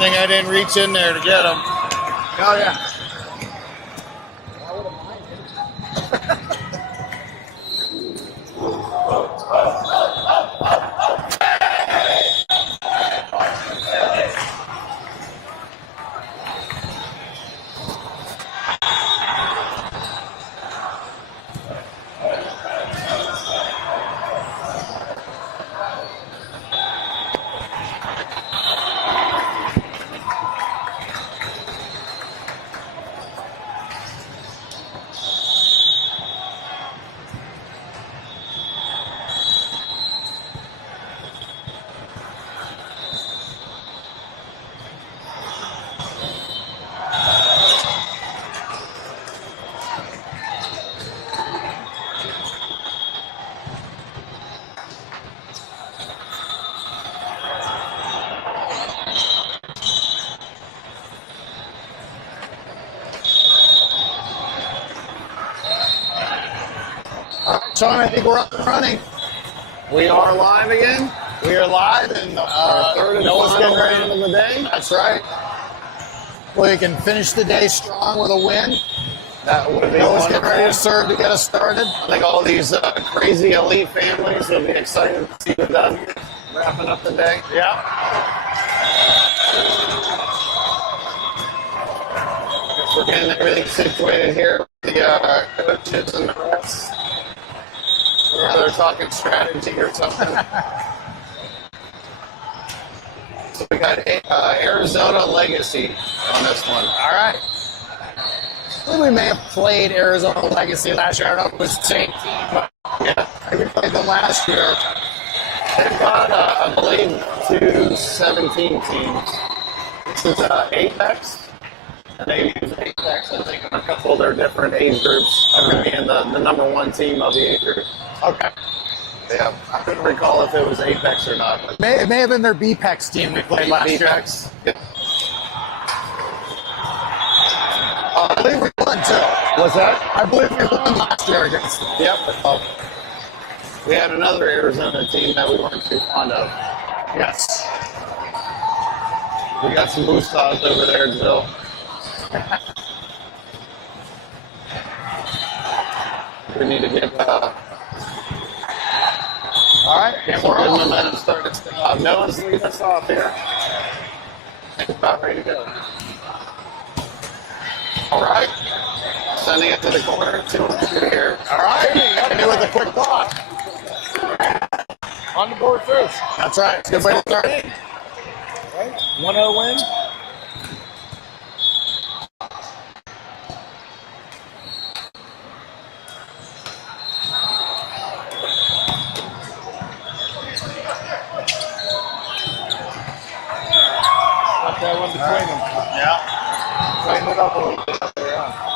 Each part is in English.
thing I didn't reach in there to get them. Oh, yeah. Sean, I think we're up and running. We are live again. We are live, and Third and Noah's final getting ready. round of the day. That's right. Well, you can finish the day strong with a win. That would be Noah's getting ready to wonderful. serve to get us started. I think all these crazy elite families will be excited to see what done wrapping up the day. Yeah. Guess we're getting everything situated here. The coaches and the rest. Or they're talking strategy or something. So we got Arizona Legacy on this one. All right. I think we may have played Arizona Legacy last year. I don't know if it was the same team, but Yeah. I think we played them last year. They've got, I believe, 2-17 teams. This is Apex. And they use Apex, I think, in a couple of their different age groups. I'm going to be in the number one team of the age group. Okay. Yeah, I couldn't recall if it was Apex or not. But It may have been their BPEX team we played last year. Apex. Yeah. I believe we won too. Was that? I believe we won last year against them. Yep. We had another Arizona team that we weren't too fond of. Yes. We got some Boostas over there, Jill. We need to get All right. get more good momentum started. Noah's leading us off here. It's about ready to go. All right. Sending it to the corner. 2-2 here. All right. Hit me with a quick thought. On the board first. That's right. It's a good way to start. Right? 1-0 win. Got that one between them. Yeah. Tighten it up a little bit. Yeah.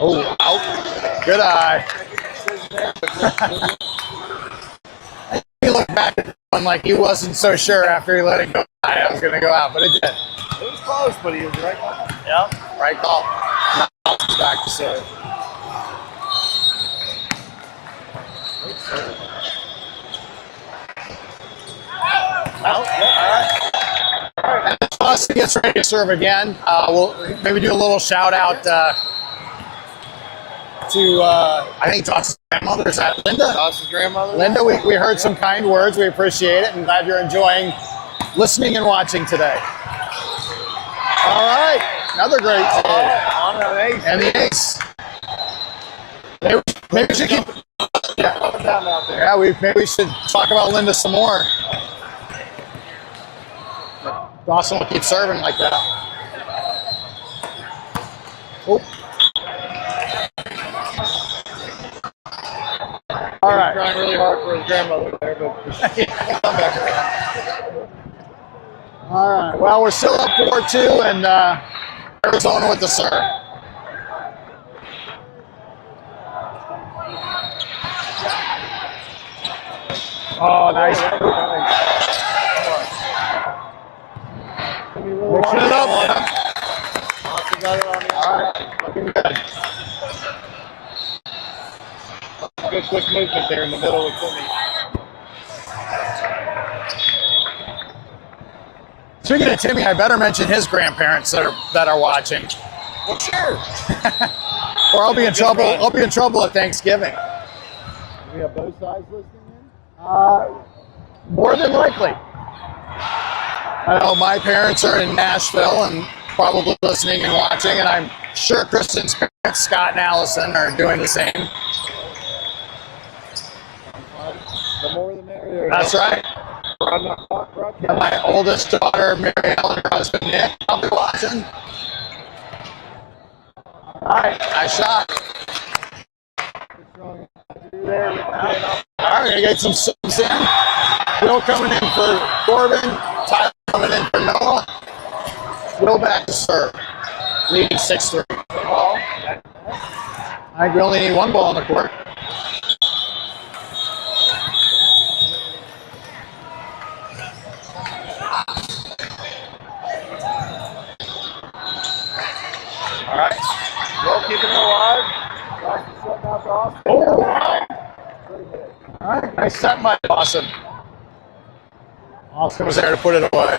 Oh, out. Good eye. He looked back at one like he wasn't so sure after he let it go. I was going to go out, but it did. It was close, but he was right on. Yep. Right call. Now it's back to serve. Out. All right. As Austin gets ready to serve again, we'll maybe do a little shout out to I think Josh's grandmother. Is that Linda? Josh's grandmother. Linda, we heard some kind words. We appreciate it, and glad you're enjoying listening and watching today. All right, another great save. On an ace. And the ace. Maybe we should keep. Yeah, up and down out there. Yeah, maybe we should talk about Linda some more. Dawson will keep serving like that. Oh. All right. Trying really hard for his grandmother there, but come back around. All right. Well, we're still up 4-2, and Arizona with the serve. Oh, nice. Mixing it up. Austin got it Looking good. Good quick movement there in the middle with Timmy. Speaking of Timmy, I better mention his grandparents that are watching. Well, sure. Or I'll be in trouble. run. I'll be in trouble at Thanksgiving. We have both sides listening in? More than likely. I know my parents are in Nashville and probably listening and watching, and I'm sure Kristen's parents, Scott and Allison, are doing the same. The more the merrier. That's right. And my oldest daughter, Mary Ellen, her husband Nick, I'll be watching. All right, nice shot. All right, gonna get some subs in. Will coming in for Corbin. Tyler coming in for Noah. Will back to serve. Leading 6-3. I think we only need one ball on the court. All right. Well, keeping it alive. All right, nice set by Austin. Austin was there to put it away.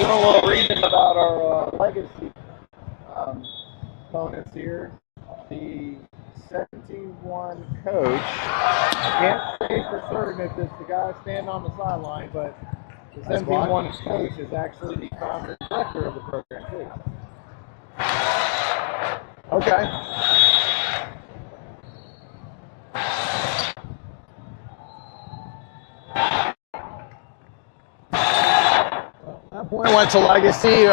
Doing a little reading about our legacy opponents here. The 17-1 coach. I can't say for certain if it's the guy standing on the sideline, but the 17-1 coach is actually the founder and director of the program, too. Okay. That point went to Legacy.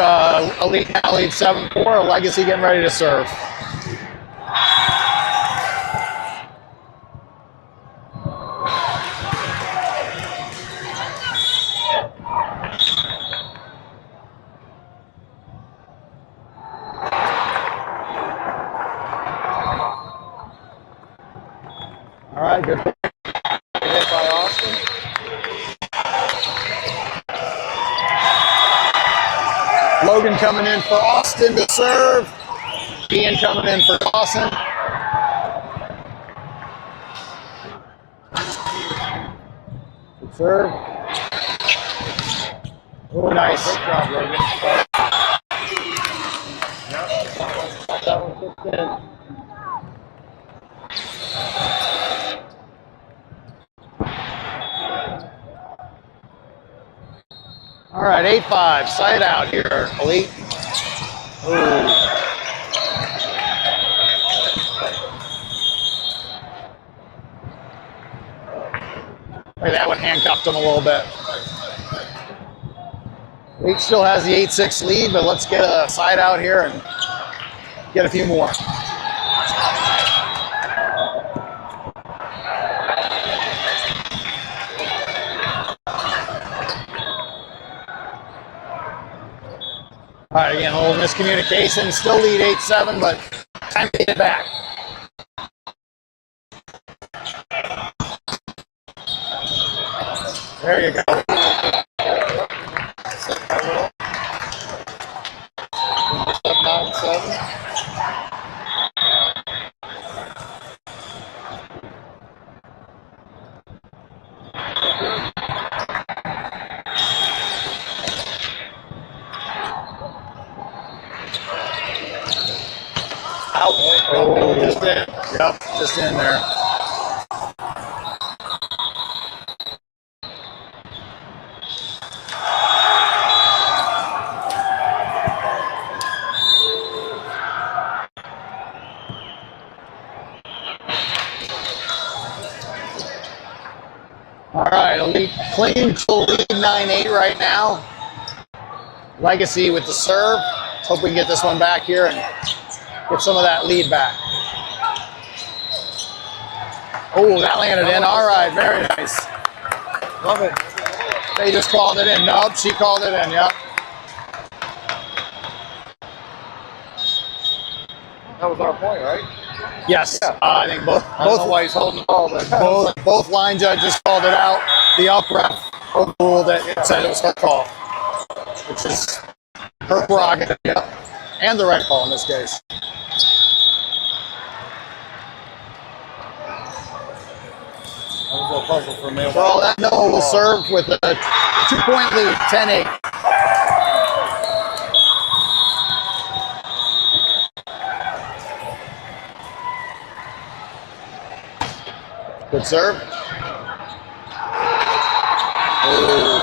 Elite now leads 7-4. Legacy getting ready to serve. All right, good. Hit by Austin. Logan coming in for Austin to serve. Ian coming in for Dawson. Good serve. Oh, nice. Great job, Logan. That one kicked in. All right, 8-5. Side out here, Elite. Ooh. Look at that one, handcuffed him a little bit. Elite still has the 8-6 lead, but let's get a side out here and get a few more. All right, again, a little miscommunication. Still lead 8-7, but time to get it back. There you go. 9-7. Out. Oh, just in. Yep, just in there. All right, Elite clean to lead 9-8 right now. Legacy with the serve. Let's hope we can get this one back here and get some of that lead back. Oh, that landed in. All right, very nice. Love it. They just called it in. Nope, she called it in. Yep. That was our point, right? Yes, Yeah. I think both I don't know why he's holding the ball, but both line judges called it out. The up ref overruled it and said it was her call, which is her prerogative. Yep. And the right call in this case. I was a little puzzled for a minute. Well, that Noah will serve with a 2-point lead, 10-8. Good serve. Ooh.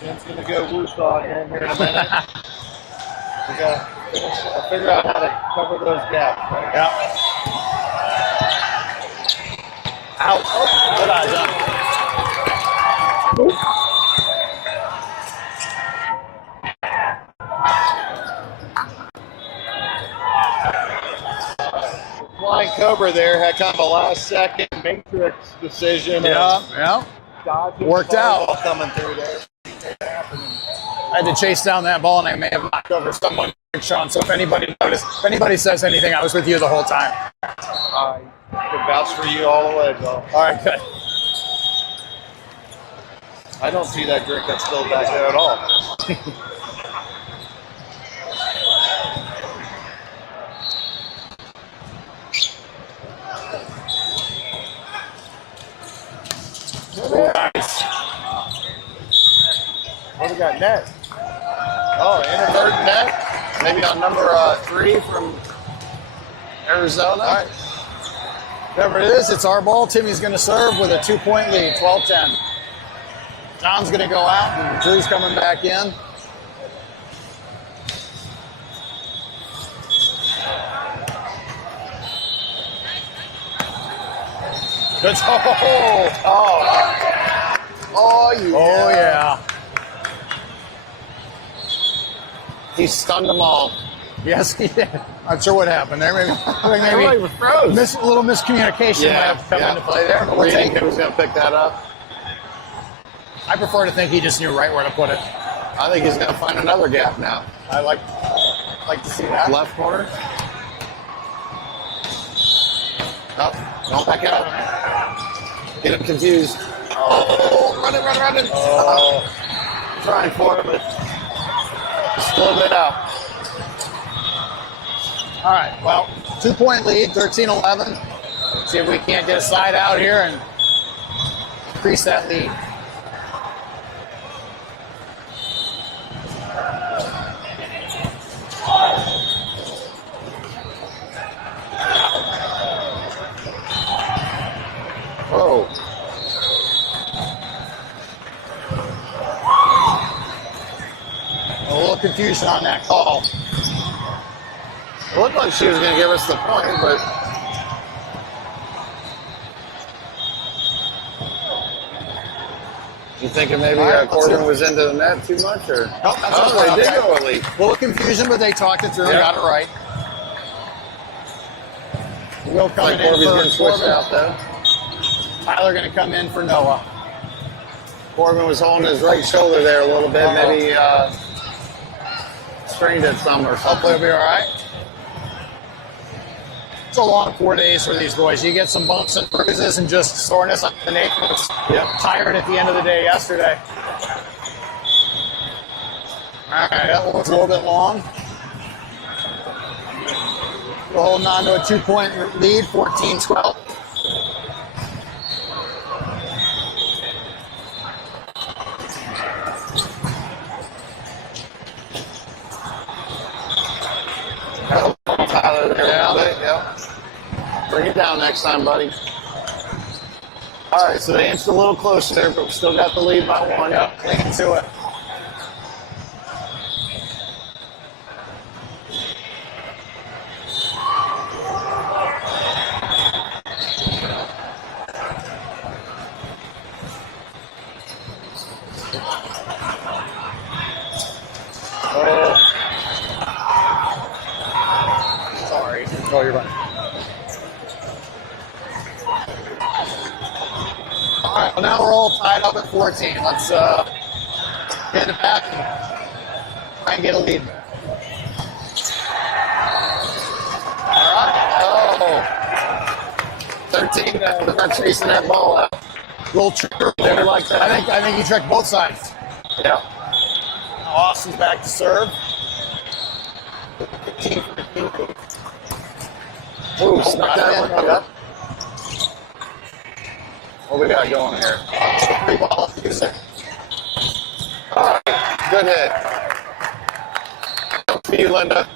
Tim's going to go Woosah again here in a minute. We got to figure out how to cover those gaps. Right? Yeah. Out. Good eye, John. Ooh. Flying Cobra there had kind of a last second matrix decision. Yeah. Dodging Worked the out. ball coming through there. I had to chase down that ball, and I may have knocked over someone, Sean. So if anybody noticed, if anybody says anything, I was with you the whole time. I can vouch for you all the way, Bill. All right, good. I don't see that drink that's spilled back there at all. Nice. What do we got net? Oh, inadvertent net. Maybe on number 3 from Arizona. All right. Whatever it is, it's our ball. Timmy's going to serve with a 2-point lead, 12-10. John's going to go out, and Drew's coming back in. Good. Oh, yeah. He stunned them all. Yes, he did. Not sure what happened there. Maybe Everybody was froze. a little miscommunication might have come into play there. But we'll take Reading it. who's going to pick that up. I prefer to think he just knew right where to put it. I think he's going to find another gap now. I like to see that. Left corner. Oh, don't back out. Get him confused. Oh, running. Oh. Trying for it, but just a little bit out. All right, well, 2-point lead, 13-11. See if we can't get a side out here and increase that lead. Whoa. A little confusion on that call. It looked like she was going to give us the point, but you thinking maybe Corbin was into the net too much, or? Nope, that's Oh, they did go elite. A little confusion, but they talked it through and got it right. Will coming Like in Corbin's for getting switched Corbin. out though. Tyler going to come in for Noah. Corbin was holding his right shoulder there a little bit, maybe strained it some or Hopefully something. he'll be all right. It's a long 4 days for these boys. You get some bumps and bruises and just soreness. And Nate was tired at the end of the day yesterday. All right, that one was a little bit long. We're holding on to a 2-point lead, 14-12. Tyler there. Yeah. Bring it down next time, buddy. All right, so they inched a little closer there, but we still got the lead by 1. Yep, cling to it. Sorry. Oh, you're right. All right, well, now we're all tied up at 14. Let's get it back and try and get a lead. All right. Oh, 13. They're not chasing that ball out. little trigger there like that. I think he tricked both sides. Yeah. Austin's back to serve. Ooh, snuck that one up. What we got going here? Pretty well. All right, good hit. Good for you, Linda.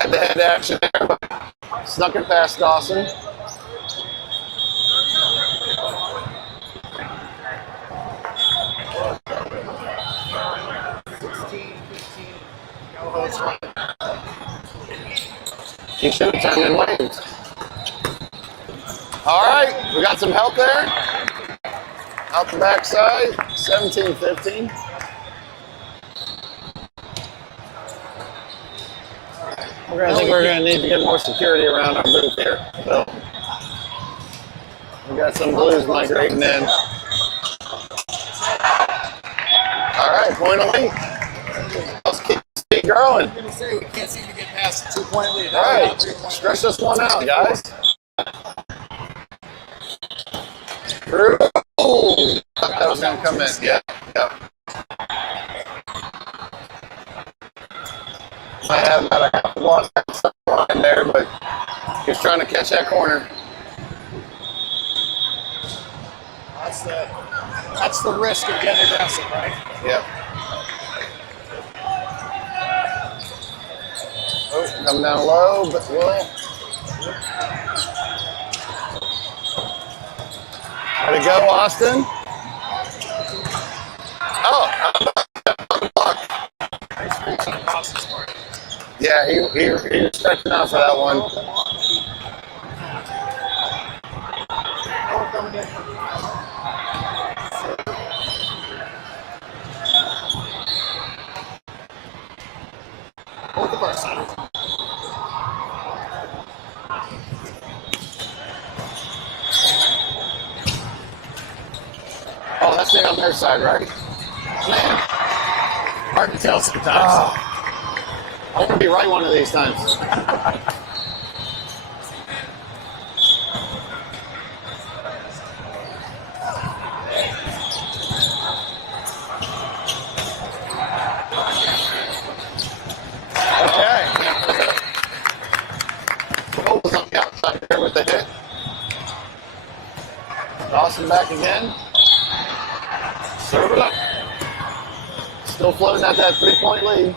Head-to-head action there, but snuck it past Dawson. He should have turned in lanes. All right, we got some help there. Out the backside, 17-15. I think we're going to need to get more security around our booth here. So we got some blues migrating in. All right, point of lead. Let's keep growing. I'm going to say we can't seem to get past the 2-point lead. All right, stretch this one out, guys. Through. Oh, that was going to come in. Yeah. I have about a half lost line there, but he's trying to catch that corner. That's the risk of getting aggressive, right? Yep. Oh, come down low, but will. Way to go, Austin. Oh, yeah, he respected enough for that one. Both of our sides. Oh, that's it on their side, right? Man, hard to tell sometimes. I want to be right one of these times. Okay. Cole was on the outside there with the hit. Dawson back again. Serve it up. Still floating at that 3-point lead.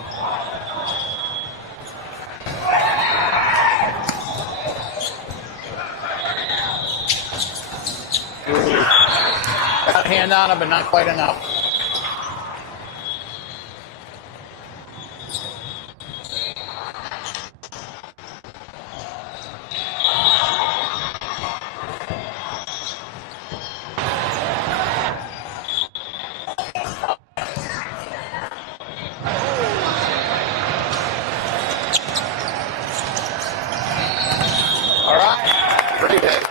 Got a hand on him, but not quite enough. All right. Great hit.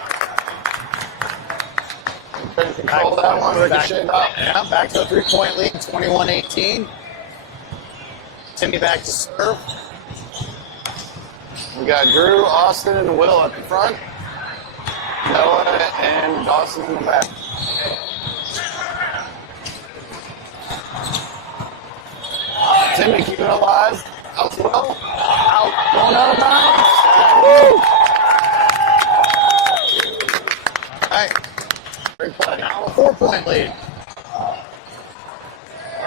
Couldn't control that one. Ricochet up. Yeah, back to a 3-point lead, 21-18. Timmy back to serve. We got Drew, Austin, and Will at the front. Noah and Dawson in the back. Timmy keeping it alive. Out to Will. Out. Going out of bounds. Woo! All right, Great play. now a 4-point lead.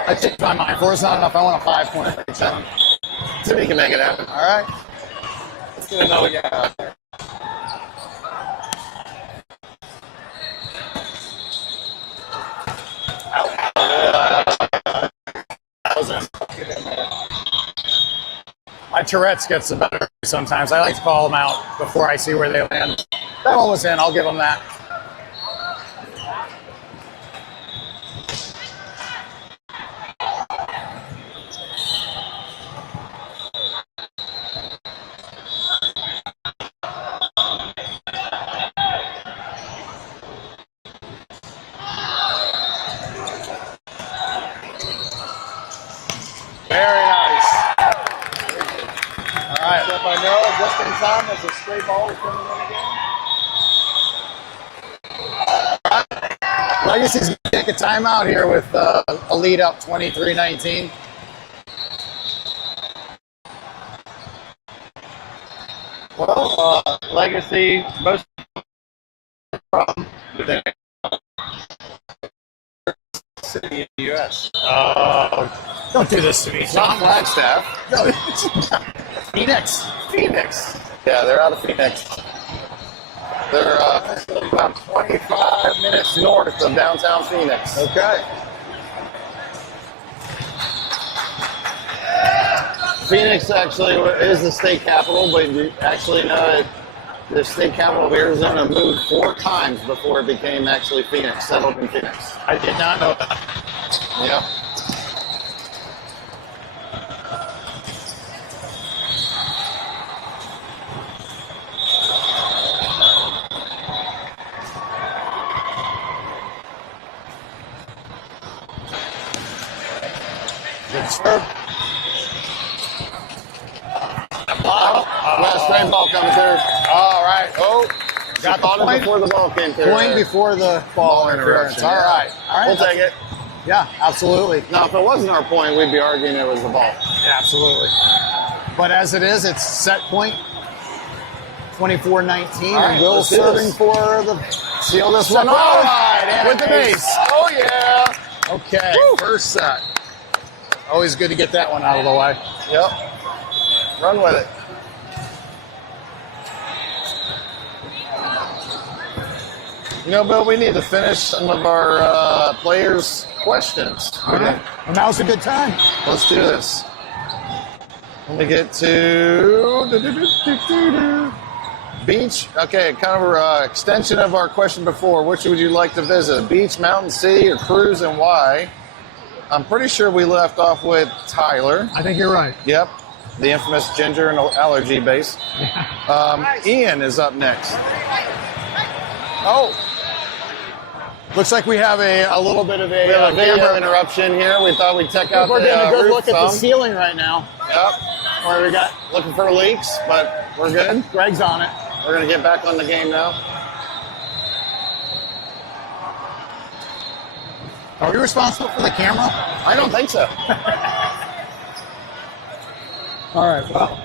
I changed my mind. 4 is not enough. I want a 5-point lead. So, Timmy can make it happen. all right. Let's get another guy out there. That was it. My Tourette's gets the better sometimes. I like to call them out before I see where they land. That one was in. I'll give them that. as the stray ball is coming in again. Legacy's going to take a timeout here with a lead up 23-19. Well, Legacy, most from the city in the U.S. Don't do this to me, Not John. Flagstaff. No, Phoenix. Phoenix. Yeah, they're out of Phoenix. They're about 25 minutes north of downtown Phoenix. Okay. Phoenix actually is the state capital, but you actually know that the state capital of Arizona moved 4 times before it became actually Phoenix, settled in Phoenix. I did not know that. Yep. Good serve. Last straight ball coming through. All right. Oh, got the Caught it point. before the ball came through. Point before the ball interference. interruption. All right. All right. We'll take it. Yeah, absolutely. Now, if it wasn't our point, we'd be arguing it was the ball. Absolutely. But as it is, it's set point 24-19. All right, And Will let's do serving this. for the Seal this one All off right, and with the base. Oh, yeah. Okay, first set. Always good to get that one out of the way. Yep. Run with it. You know, Bill, we need to finish some of our players' questions. All right. Well, now's a good time. Let's do this. Let me get to beach. Okay, kind of an extension of our question before. Which would you like to visit? Beach, mountain, sea, or cruise, and why? I'm pretty sure we left off with Tyler. I think you're right. Yep, the infamous ginger and allergy base. Ian is up next. Oh. Looks like we have a little bit of a We have a video camera. interruption here. We thought we'd check out We're the getting a good roof look at the some. ceiling right now. Yep, Where we got looking for leaks, but we're good. Greg's on it. We're going to get back on the game now. Are we responsible for the camera? I don't think so. All right. Well,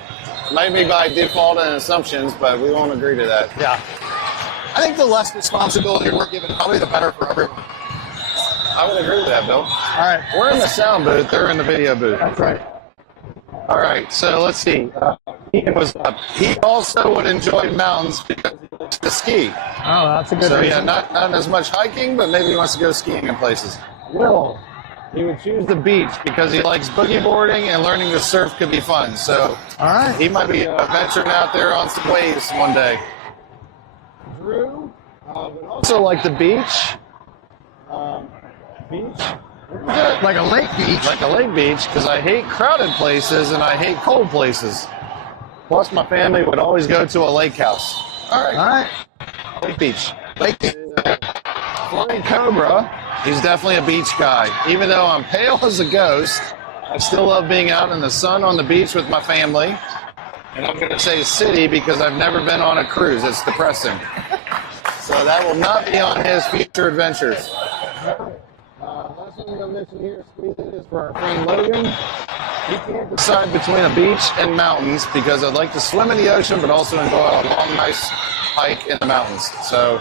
Maybe by default and assumptions, but we won't agree to that. yeah. I think the less responsibility we're given, probably the better for everyone. I would agree with that, Bill. All right. We're in the sound booth. They're in the video booth. That's right. All right, so let's see. Ian was up. He also would enjoy mountains because he likes to ski. Oh, that's a good So, yeah, reason. not as much hiking, but maybe he wants to go skiing in places. Will. He would choose the beach because he likes boogie boarding and learning to surf could be fun. So All right. he might be venturing out there on some waves one day. Drew would also like the beach. Beach? Like a lake beach. Like a lake beach because I hate crowded places and I hate cold places. Plus, my family would always go to a lake house. All right. All right. Lake beach. Lake beach. Flying Cobra, he's definitely a beach guy. Even though I'm pale as a ghost, I still love being out in the sun on the beach with my family. And I'm going to say city because I've never been on a cruise. It's depressing. So that will not be on his future adventures. Last one we're going to mention here, squeeze it, is for our friend Logan. He can't decide between a beach and mountains because I'd like to swim in the ocean but also enjoy a long, nice hike in the mountains. So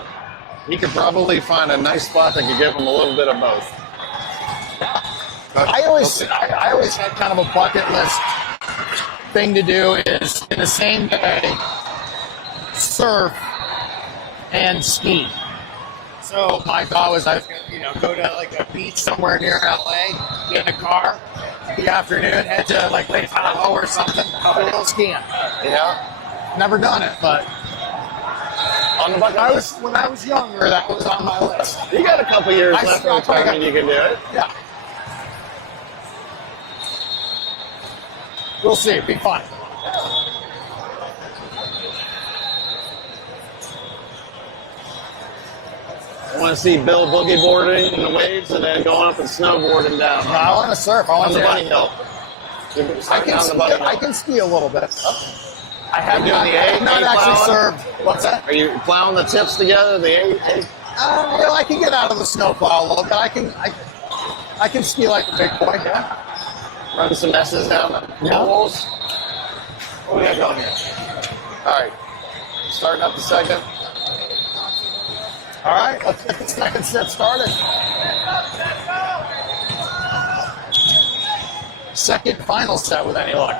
he could probably find a nice spot that could give him a little bit of both. I always had kind of a bucket list thing to do is in the same day surf and ski. So my thought was I was gonna, go to like a beach somewhere near LA, get in a car, the afternoon, head to like Lake Tahoe or something, a little skiing. Yeah. Never done it, but On the bucket list. when I was younger, that was on my list. You got a couple years I left in stopped, I got- retirement, you can do it. Yeah. We'll see. It'll be fun. I want to see Bill boogie boarding in the waves and then going up and snowboarding down I want to surf. I on want the to bunny hill. I can ski a little bit. I have doing the eight? not Are you actually plowing? served. What's that? Are you plowing the tips together? The eight? I can get out of the snowplow a little bit. I can ski like a big boy. Yeah. Run some S's down the holes. What do we got going here? All right. Starting up the second. All right, let's get the second set started. Second final set with any luck.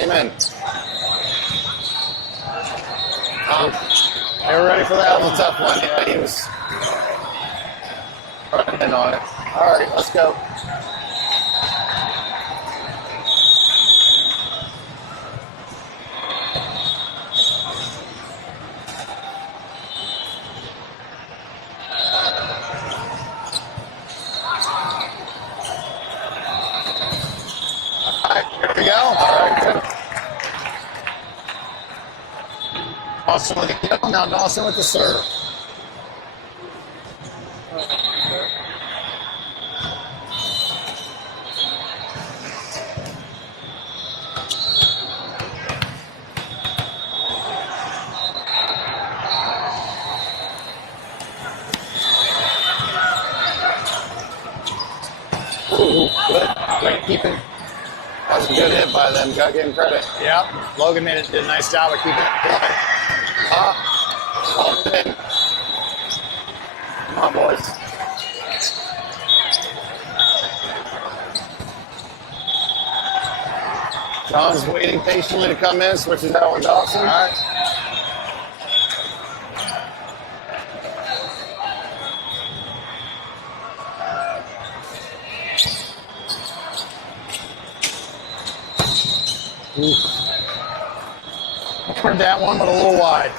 Amen. You ready for That that? was a tough one. Yeah, he was running on it. All right, let's go. All right, here we go. All right, good. Dawson with the kill. Now Dawson with the serve. Ooh, good. Great keeping. That was a good hit by them. Got to give him credit. Yep. Logan did a nice job of keeping it going. Come on, boys. John's waiting patiently to come in. Switches out with Dawson. All right. Turned that one, but a little wide.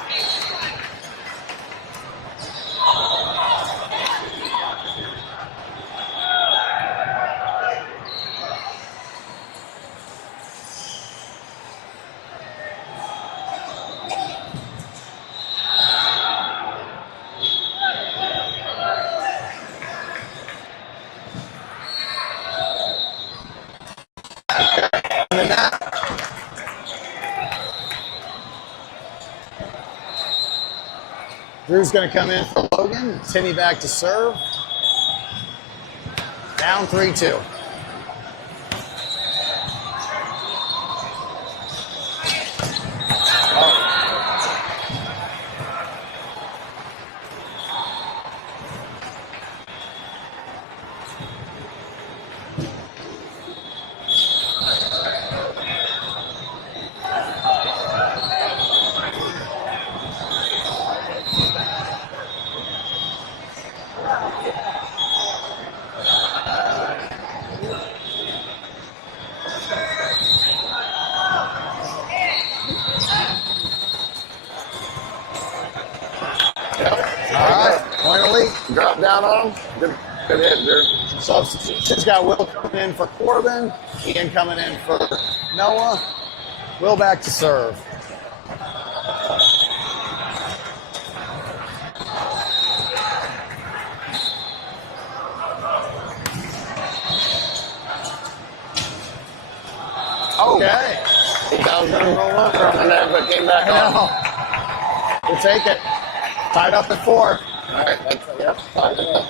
And then that. Drew's going to come in for Logan. Tinney back to serve. Down 3-2. All right, point elite. Drop down on him. Good hit, Drew. Substitutions got Will coming in for Corbin. Ian coming in for Noah. Will back to serve. Okay. He thought I was going to roll over on that, but came back on. No. We'll take it. Tied up at 4. All right, yep, tied it up.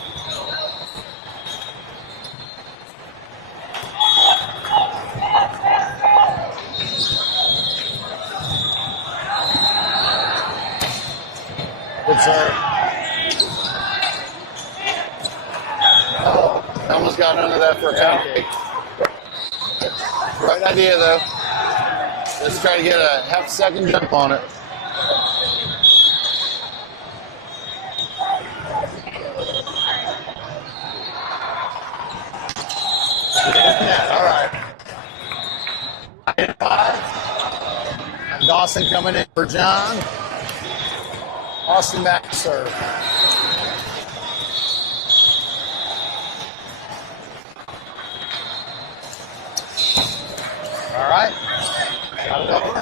Good serve. Oh, almost got under that for a count kick. Right idea, though. Let's try to get a half-second jump on it. Yeah, all right. 5. And Dawson coming in for John. Austin back to serve. All right. Got it over.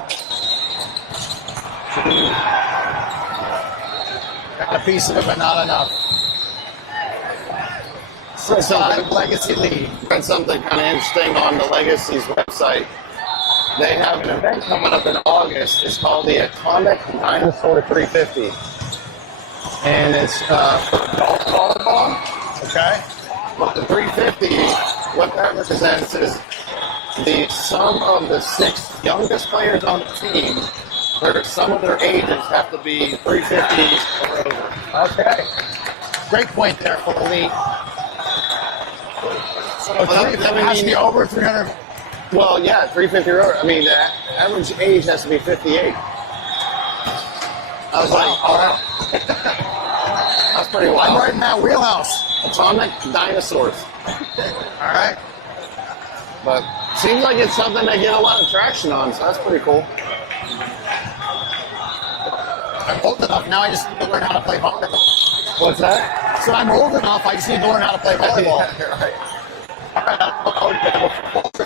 Got a piece of it, but not enough. 6-5 Legacy lead. Read something kind of interesting on the Legacy's website. they have an event coming up in August. It's called the Atomic Dinosaur 350. And it's for adult volleyball. Okay. But the 350, what that represents is the sum of the 6 youngest players on the team, where some of their ages have to be 350 or over. Okay. Great point there for Elite. So it has to be over 300. Well, yeah, 350 or over. I mean, the average age has to be 58. I was like, all right. That's pretty wild. I'm right in that wheelhouse. Atomic dinosaurs. All right. But seems like it's something they get a lot of traction on, so that's pretty cool. I'm old enough now. I just need to learn how to play volleyball. What's that? So I'm old enough. I just need to learn how to play volleyball.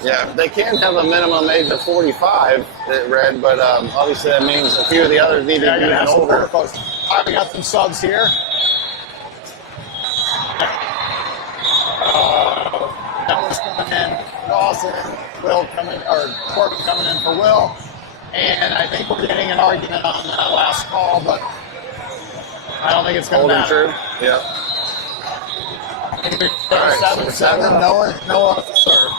Yeah, they can have a minimum age of 45, it read, but obviously that means a few of the others need to be even older. All right, we got some subs here. Dallas coming in, Dawson, Will coming, or Corbin coming in for Will. And I think we're getting an argument on that last call, but I don't think it's going to matter. True. Yeah. All right, 7-7, Noah to serve.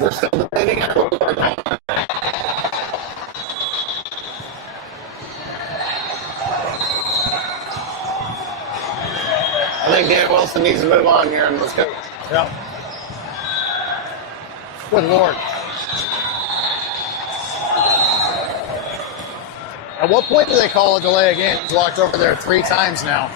We're still debating it. I think Dan Wilson needs to move on here and let's go. Yeah. Good Lord. At what point do they call a delay again? He's walked over there 3 times now.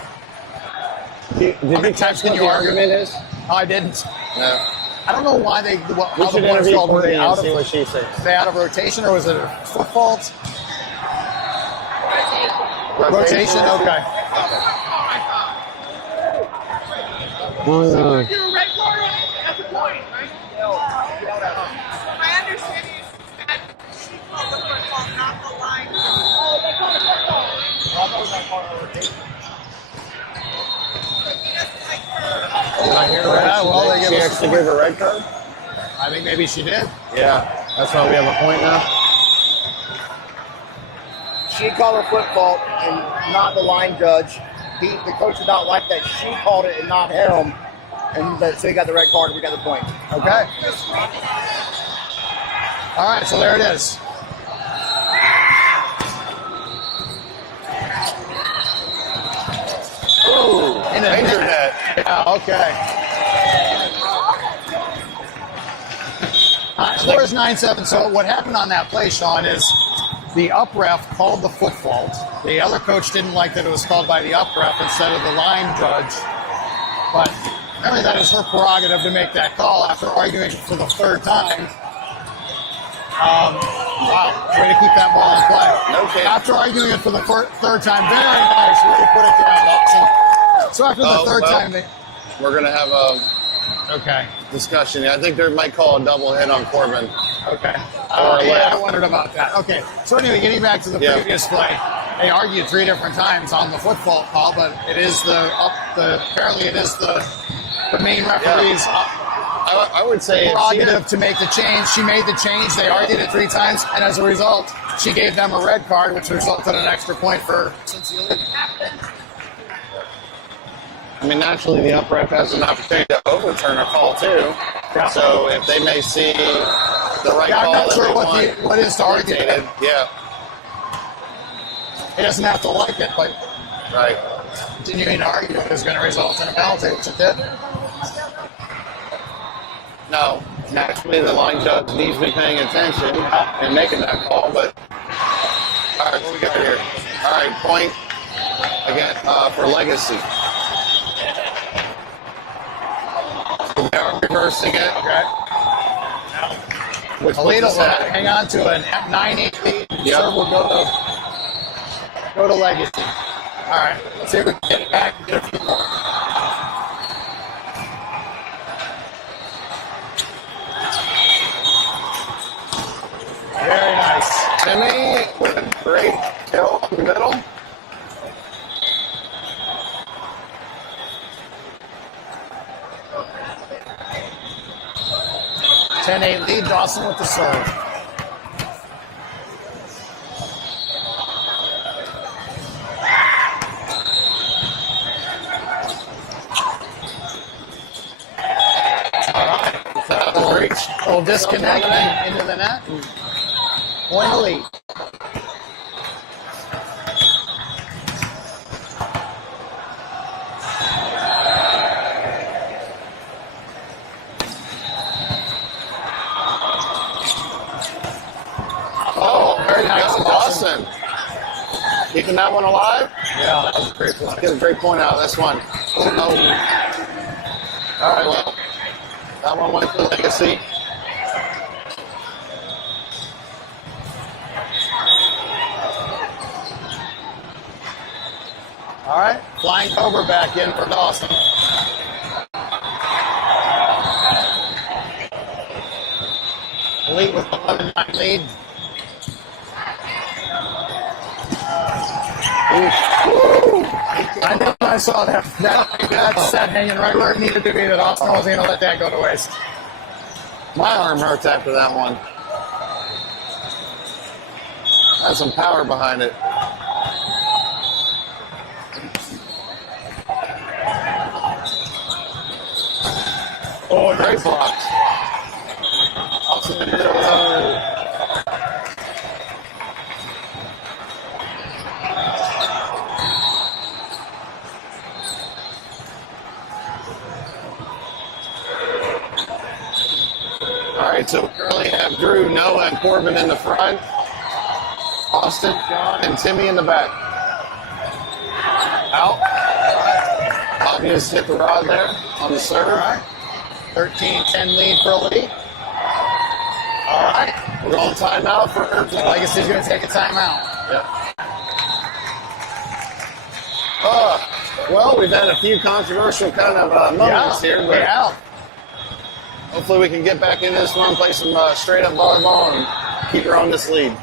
Did How many times can you argue? Argument is? No, I didn't. No. I don't know why they. We How the should boys interview called. Were they Courtney and out see of? what she says. Were they out of rotation, or was it a foot fault? Rotation. Okay. You're a red card on it? That's a point, right? My understanding is that she called the football, not the line. Oh, they called the football. Did I hear that? Well, they She give us actually gave a red card? I think maybe she did. Yeah. That's why we have a point now. She called a foot fault and not the line judge. The coach did not like that she called it and not him. So he got the red card and we got the point. Okay. All right, so there it is. Ooh, In the internet. Yeah, okay. Score is 9-7. So what happened on that play, Sean, is the up ref called the foot fault. The other coach didn't like that it was called by the up ref instead of the line judge. But apparently that is her prerogative to make that call after arguing for the 3rd time. Wow, way to keep that ball in play. No kidding. After arguing it for the 3rd time, very nice. Really put it down, Dawson. So after the 3rd time, they... We're going to have a Okay. discussion. I think they might call a double hit on Corbin. Okay. Or Yeah, I left. wondered about that. Okay. So anyway, getting back to the previous play, they argued 3 different times on the foot fault call, but it is apparently it is the main referee's I would say if she prerogative to make the change. She made the change. They argued it 3 times, and as a result, she gave them a red card, which resulted in an extra point for Cincy Elite. I mean, naturally, the up ref has an opportunity to overturn a call, too. Yeah. So if they may see the right Yeah, I'm call not that sure they what want what is to argue. rotated, yeah, He doesn't have to like it, but right. continuing to argue it is going to result in a penalty, which it did. No, naturally, the line judge needs to be paying attention and making that call, but all right, what we got here? All right, point again for Legacy. So they're reversing it. Okay. Which Elite puts will us at hang on to an 9-8 lead. Yep. Serve will go to Legacy. All right, let's see if we can get it back and get a few more. Very nice. Timmy with a great kill in the middle. Ten-eight lead. Dawson with the serve. Little disconnect into the net. Point Elite. Oh, very nice, Dawson. Keeping that one alive. Yeah, that was a great Let's play. get a great point out of this one. Oh. All right, well, that one went to Legacy. All right, flying Cobra back in for Dawson. Elite with the 11-9 lead. I know I saw that set hanging right where it needed to be. That Dawson wasn't going to let that go to waste. My arm hurts after that one. Has some power behind it. Oh, great block. Dawson in the middle. All right, so we currently have Drew, Noah, and Corbin in the front. Austin, John, and Timmy in the back. Out. Obvious hit the rod there on the serve. All right. 13-10 lead for Elite. All right, we're on timeout for Legacy's going to take a timeout. Yep. Well, we've had a few controversial kind of moments here, but Yeah. hopefully we can get back in this one, play some straight up volleyball, and keep her on this lead.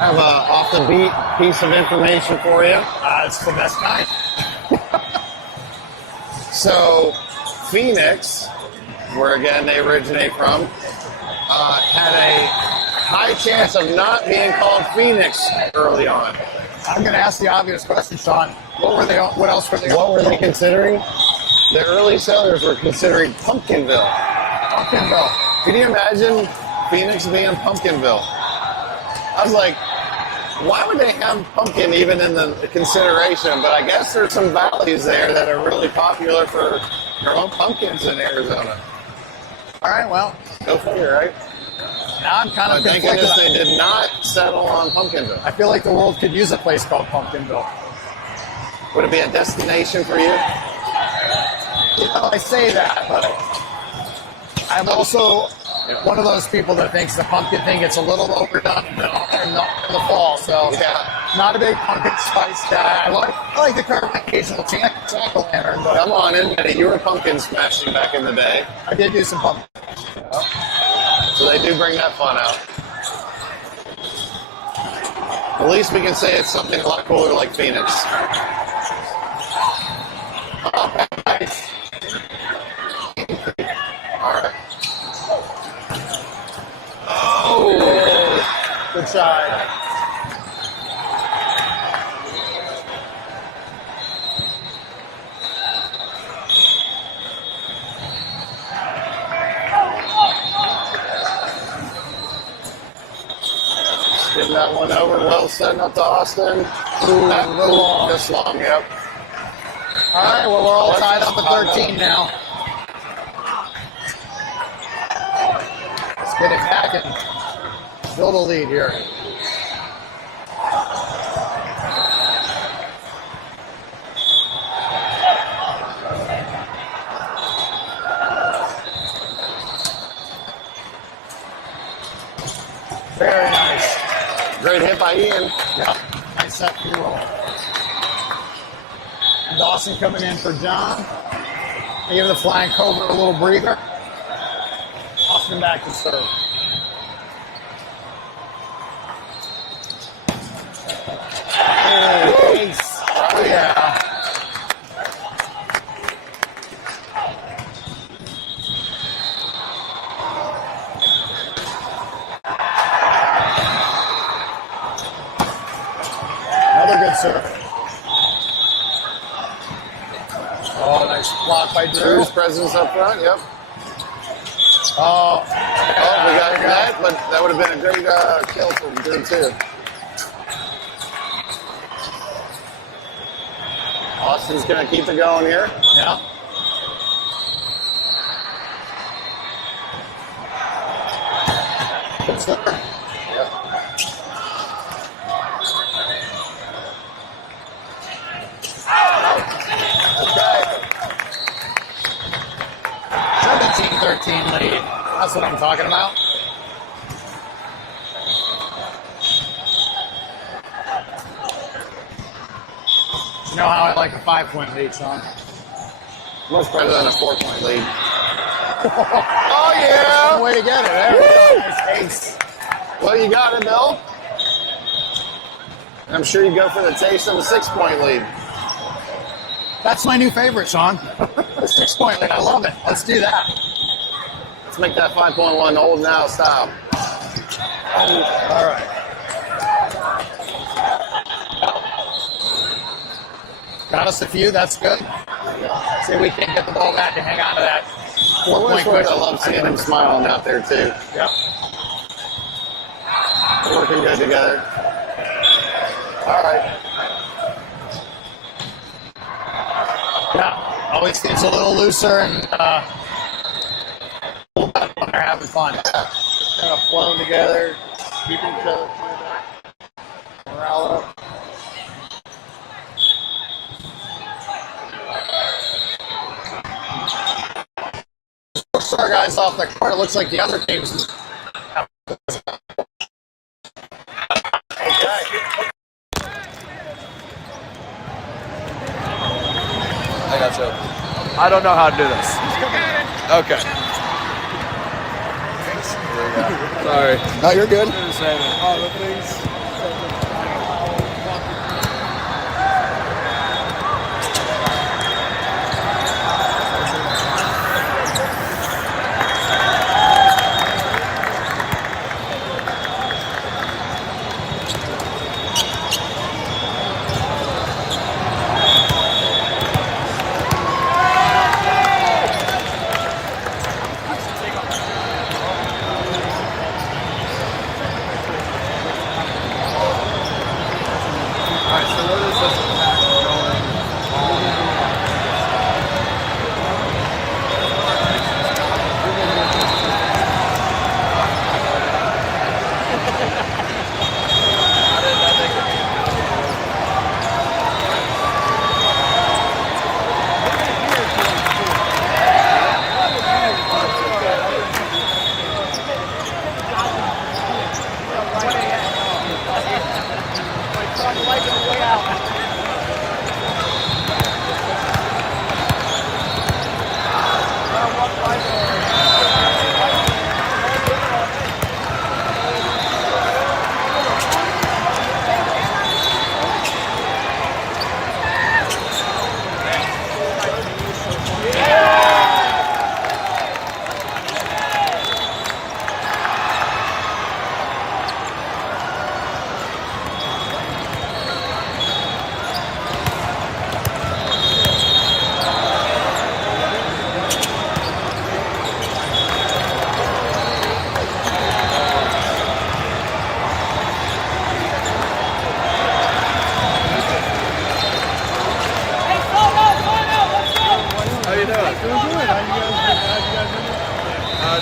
I have an off the beat piece of information for you. It's the best kind. So, Phoenix, where again they originate from, had a high chance of not being called Phoenix early on. I'm going to ask the obvious question, Sean. What else were they? What were they considering? The early settlers were considering Pumpkinville. Pumpkinville. Can you imagine Phoenix being Pumpkinville? I was like, why would they have pumpkin even in the consideration? But I guess there's some valleys there that are really popular for growing pumpkins in Arizona. All right, well, Go figure, right? now I'm kind But of thank conflicted. goodness they did not settle on Pumpkinville. I feel like the world could use a place called Pumpkinville. Would it be a destination for you? You know, I say that, but I'm also one of those people that thinks the pumpkin thing gets a little overdone in the fall. So, not a big pumpkin spice guy. I like the carve occasional jack-o'-lantern, but Come on in, Eddie. You were pumpkin smashing back in the day. I did do some pumpkin. So they do bring that fun out. At least we can say it's something a lot cooler like Phoenix. Oh, nice. All right. Oh, Good side. getting that one over. Well, setting up to Austin. That little long. This long, yep. All right, well, we're all tied up at 13 now. Let's get it back and Build a lead here. Very nice. Great hit by Ian. Yeah, nice set for roll. Dawson coming in for John. They give the flying Cobra a little breather. Austin back to serve. Oh, ace. Oh, yeah. Another good serve. Oh, nice block by Drew. Drew's presence up front, yep. Oh, Oh, we got that, but that would have been a great kill from Drew, too. Austin's going to keep it going here. yeah. Good serve. Okay. 17-13 lead. That's what I'm talking about. You know how I like a 5-point lead, Sean? Much better than a 4-point lead. Oh, yeah. Way to get it. There we go. Nice ace. Well, you got it, Bill. I'm sure you go for the taste of a 6-point lead. That's my new favorite, Sean. The 6-point lead. I love it. Let's do that. Let's make that 5.1 old now style. All right. Got us a few. That's good. See if we can get the ball back and hang on to that 4-point I cushion. love seeing him smiling out there, too. Yep. We're working good together. All right. Yeah. Always seems a little looser and when they're having fun. Kind of flowing together, keeping each other morale up. Our guys off the court. It looks like the other teams. I got you. I don't know how to do this. Okay. Sorry. No, you're good.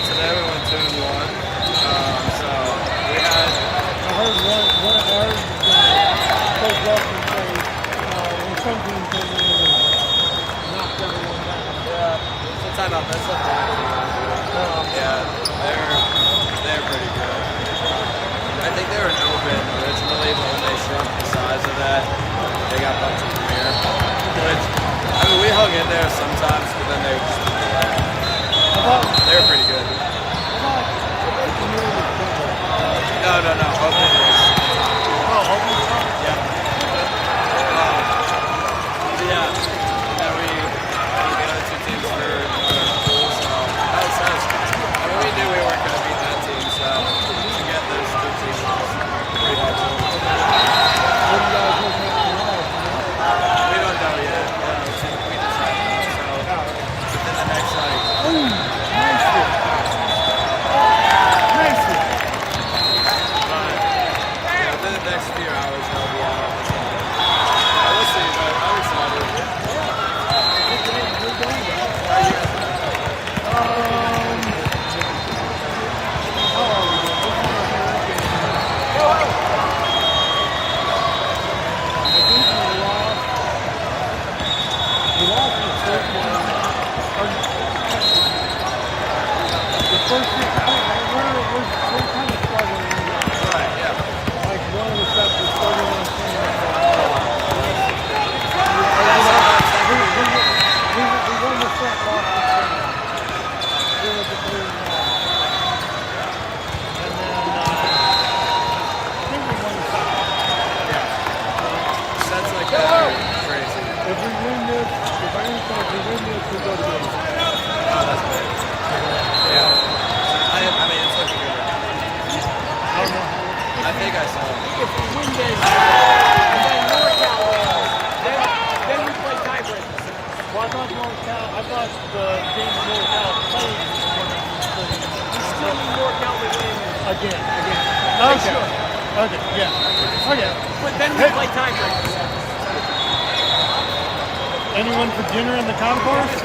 Today we went 2-1. So we had no, that's a fine team. Yeah, they're pretty good. I think they were an open originally, but when they shrunk the size of that, they got bumped to Premier. Which, I mean, we hung in there sometimes, but then they just didn't play. They were pretty good. No, open was. Oh, open was? Yeah. Yeah. And then we the other two teams were cool, so that was nice. I mean, we knew we weren't going to beat that team, so to get those two teams was pretty helpful. What are you guys looking at tonight? We don't know yet. We decided, so within the next like. Ooh, nice hit. Nice hit. But yeah, within the next few hours, they'll be out. So, yeah, we'll see, but I'm excited. How are you guys? We lost the first one. The first thing, we're kind of struggling. Right, yeah. Like one of the sets was struggling with we won the set, lost the second. We were the third and then I think we won the second. Yeah. Sets like that are crazy. If we win this, if I understand, if we win this, we go to game. Oh, that's big. Yeah. I mean, it's looking good. I don't know. I think I saw it. If we win this, and then NorCal wins, then we play tiebreakers. Well, I thought the game of NorCal played We still need NorCal to win. again. They Okay. should. Okay, yeah. Okay. But then we play tiebreakers. Anyone for dinner in the concourse?